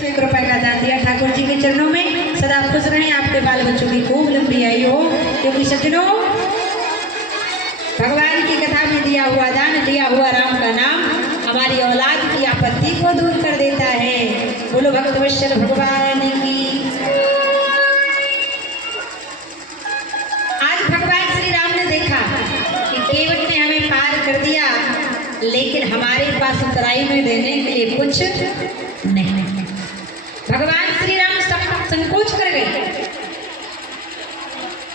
कृपा का दान दिया। ठाकुर जी के चरणों में सदा खुश रहें, आपके बाल बच्चों की खूब लंबी आयु हो। क्योंकि सज्जनों, भगवान की कथा में दिया हुआ दान, दिया हुआ राम का नाम हमारी औलाद की आपत्ति को दूर कर देता है। बोलो भक्तवत्सल भगवान की। आज भगवान श्री राम ने देखा कि केवट ने हमें पार कर दिया, लेकिन हमारे पास उतराई में देने के लिए कुछ नहीं। भगवान श्री राम संकोच कर गए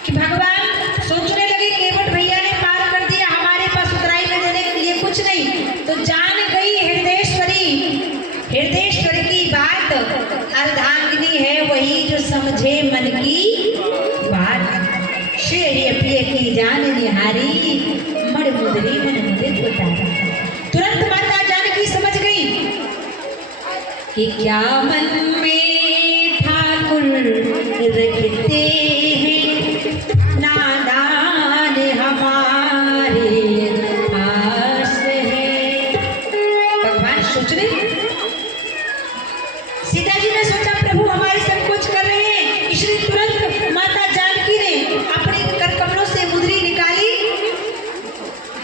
कि भगवान सोचने लगे केवट भैया ने पार कर दिया, हमारे पास उतराई में देने के लिए कुछ नहीं। तो जान गई हृदयेश्वरी की बात, अर्धांगिनी है वही जो समझे मन की बात। शेर पिए की जान निहारी, मड़ मुदरी मन मुदित उतारा। तुरंत माता जानकी समझ गई कि क्या मन में ठाकुर रखते हैं, नादान हमारे पास है। भगवान सोच रहे, सीता जी ने सोचा प्रभु हमारे संकोच कर रहे हैं, इसलिए तुरंत माता जानकी ने अपने कर कमलों से मुद्री निकाली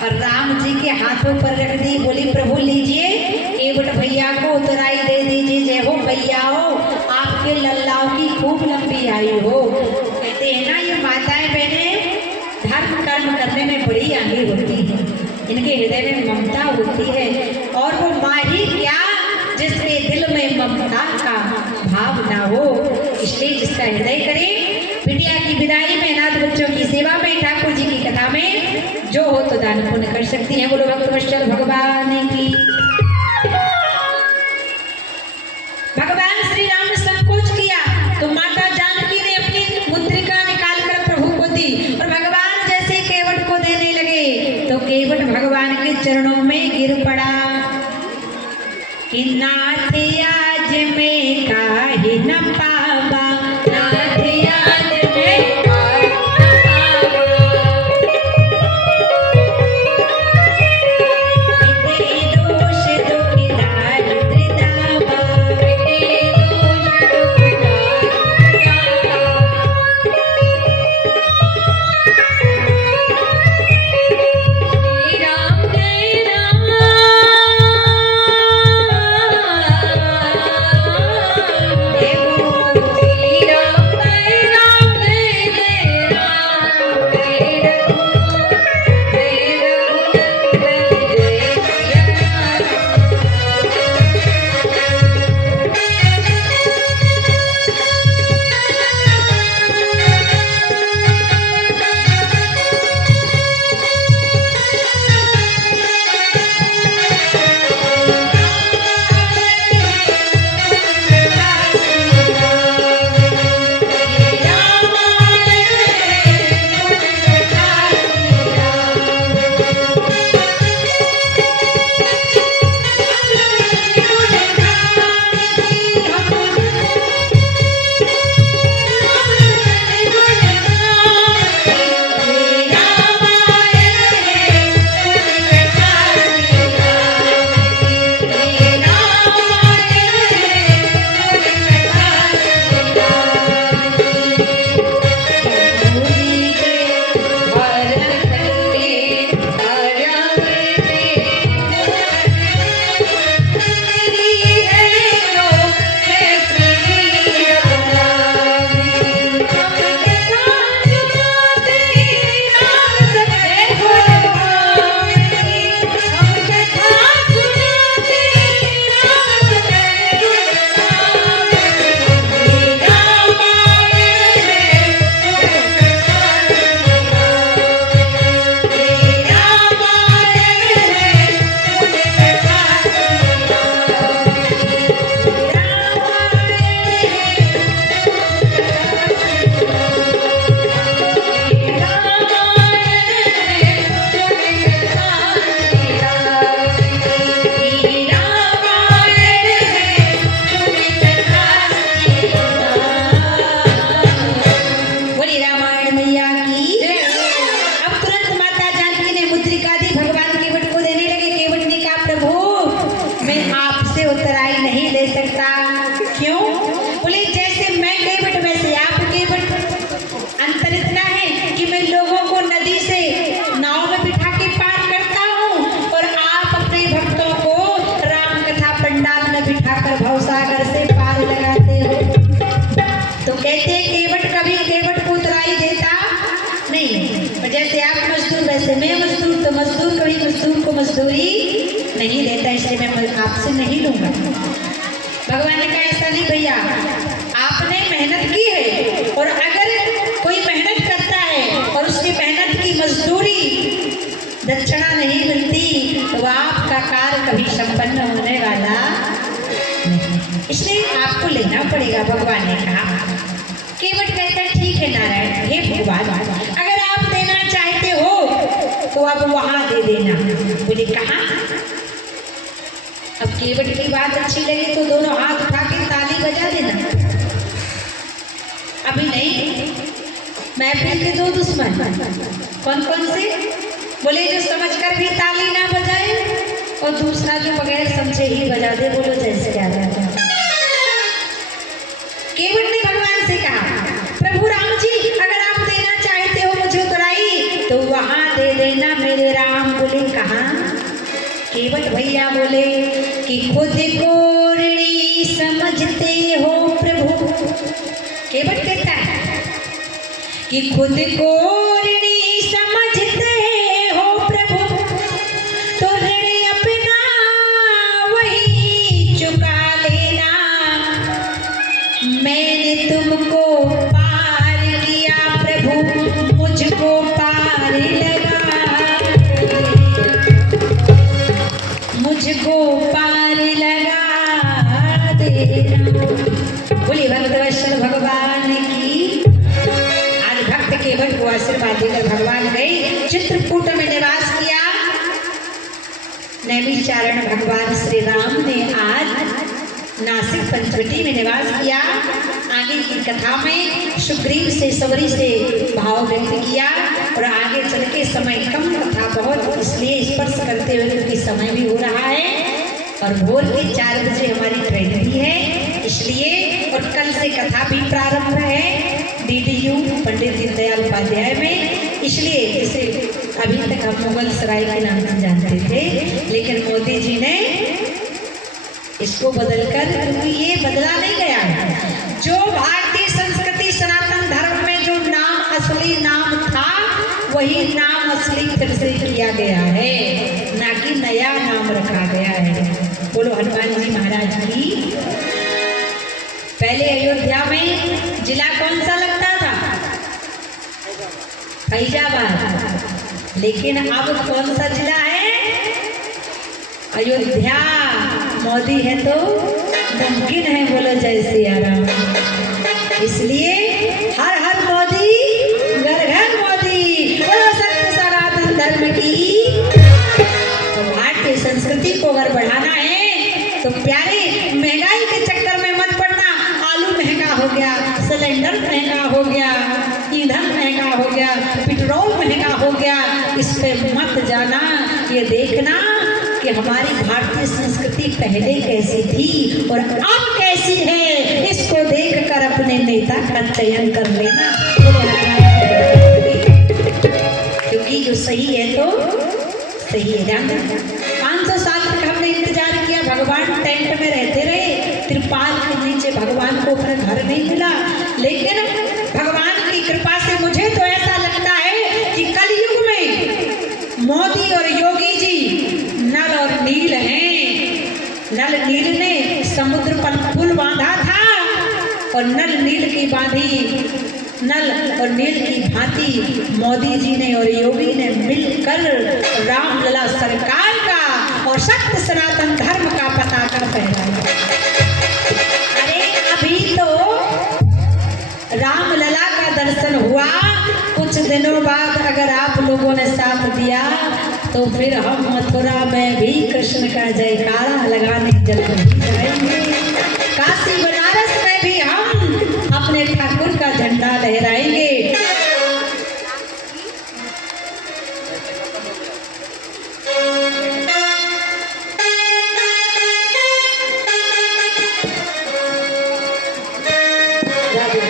और राम जी के हाथों पर रख दी। बोली प्रभु लीजिए, केवट भैया को उतराई दे दीजिए। जय हो भैया हो, आपके लल्लाओं की खूब लंबी आयु हो। कहते हैं ना, ये माताएं बहनें धर्म कर्म करने में बड़ी आगे होती हैं, इनके हृदय में ममता होती है। और वो माँ ही क्या जिसके दिल में ममता का भाव ना हो। इसलिए जिसका हृदय करे, बिटिया की विदाई में, अनाथ बच्चों की सेवा में, ठाकुर जी की कथा में जो हो तो दान पुण्य कर सकती है। बोलो भक्तवत्सल भगवान की। भगवान श्री राम ने संकोच किया तो माता जानकी ने अपनी मुद्रिका निकालकर प्रभु को दी और भगवान जैसे केवट को देने लगे तो केवट भगवान के चरणों में गिर पड़ा कि नाथ आज में काहे न पावा, नाथ आज में काहे न पावा। इते दोष दुखिदार हृदयावा, इते दोष दुखिदार हृदयावा। श्री राम जय राम, ऐसा नहीं भैया, आपने मेहनत की है और अगर कोई मेहनत करता है और उसकी मेहनत की मजदूरी दक्षिणा नहीं मिलती तो आपका कार्य कभी संपन्न होने वाला नहीं। इसलिए आपको लेना पड़ेगा। भगवान ने कहा। केवट कहता है ठीक है नारायण, हे भगवान, अगर आप देना चाहते हो तो आप वहां दे देना। बोले कहाँ? अब केवट की बात अच्छी लगी तो दोनों हाथ उठा के ताली बजा देना। अभी नहीं, महफिल के दो दुश्मन कौन कौन से? बोले जो समझकर भी ताली ना बजाए और दूसरा जो बगैर समझे ही बजा दे। बोलो जैसे क्या जाता। केवट ने भगवान से कहा प्रभु राम जी, अगर आप देना चाहते हो मुझे उतराई तो वहां दे देना मेरे राम। बोले कहाँ? केवट भैया बोले कि खुद को ऋणी समझते हो प्रभु। केवट कहता है कि खुद को ऋणी समझते हो प्रभु, तो ऋण अपना वही चुका लेना। मैंने तुमको पार किया प्रभु, मुझको पार लगा, मुझको पार लगा देना। बोलिए भक्तवत्सल भगवान की। आज भक्त केवट को आशीर्वाद देकर भगवान गए चित्रकूट में निवास किया। नैमिषारण्य भगवान श्री राम ने आज नासिक पंचवटी में निवास किया। आगे की कथा में सुग्रीव से सवरी से भाव व्यक्त किया और आगे चल के समय कम था बहुत, इसलिए स्पर्श करते हुए क्योंकि समय भी हो रहा है और भोर के 4 बजे हमारी ट्रेन भी है, इसलिए और कल से कथा भी प्रारंभ है DDU पंडित दीनदयाल उपाध्याय में। इसलिए इसे अभी तक हम मुगल सराय के नाम से जानते थे, लेकिन मोदी जी ने इसको बदलकर, क्योंकि ये बदला नहीं गया है, जो भारतीय संस्कृति सनातन धर्म में जो नाम असली नाम था वही नाम असली फिर से किया गया है, ना कि नया नाम रखा गया है। बोलो हनुमान जी महाराज की। पहले अयोध्या में जिला कौन सा लगता था? फैजाबाद। लेकिन अब कौन सा जिला है? अयोध्या। मोदी है तो मुमकिन है। बोलो जय सिया राम। इसलिए हर हर मोदी, घर घर मोदी। बोलो सत्य सनातन धर्म की। तो भारतीय संस्कृति को अगर बढ़ाना है तो प्यारे महंगाई के चक्कर में मत पड़ना। आलू महंगा हो गया, सिलेंडर महंगा हो गया, ईंधन महंगा हो गया, पेट्रोल महंगा हो गया, इस पे मत जाना। ये देखना कि हमारी भारतीय संस्कृति पहले कैसी थी और अब कैसी है, इसको देखकर अपने नेता का चयन कर लेना। क्योंकि जो सही है तो सही है। 500 साल तक हमने इंतजार किया, भगवान टेंट में रहते रहे, त्रिपाल के नीचे भगवान को अपना घर नहीं मिला। लेकिन भगवान की कृपा से मुझे तो ऐसा लगता है कि कलयुग में मोदी और योगी जी नल और नील हैं। नल नील ने समुद्र पर पुल बांधा था और नल नील की बांधी, नल और नील की भांति मोदी जी ने और योगी ने मिलकर रामलला सरकार का और सत्य सनातन धर्म का पताका फहराया। अरे अभी तो रामलला का दर्शन हुआ, कुछ दिनों बाद अगर आप लोगों ने साथ दिया तो फिर हम मथुरा में भी कृष्ण का जयकारा लगाने जल्द जाएंगे। काशी बनारस में भी हम अपने ठाकुर का झंडा लहराएंगे। राधे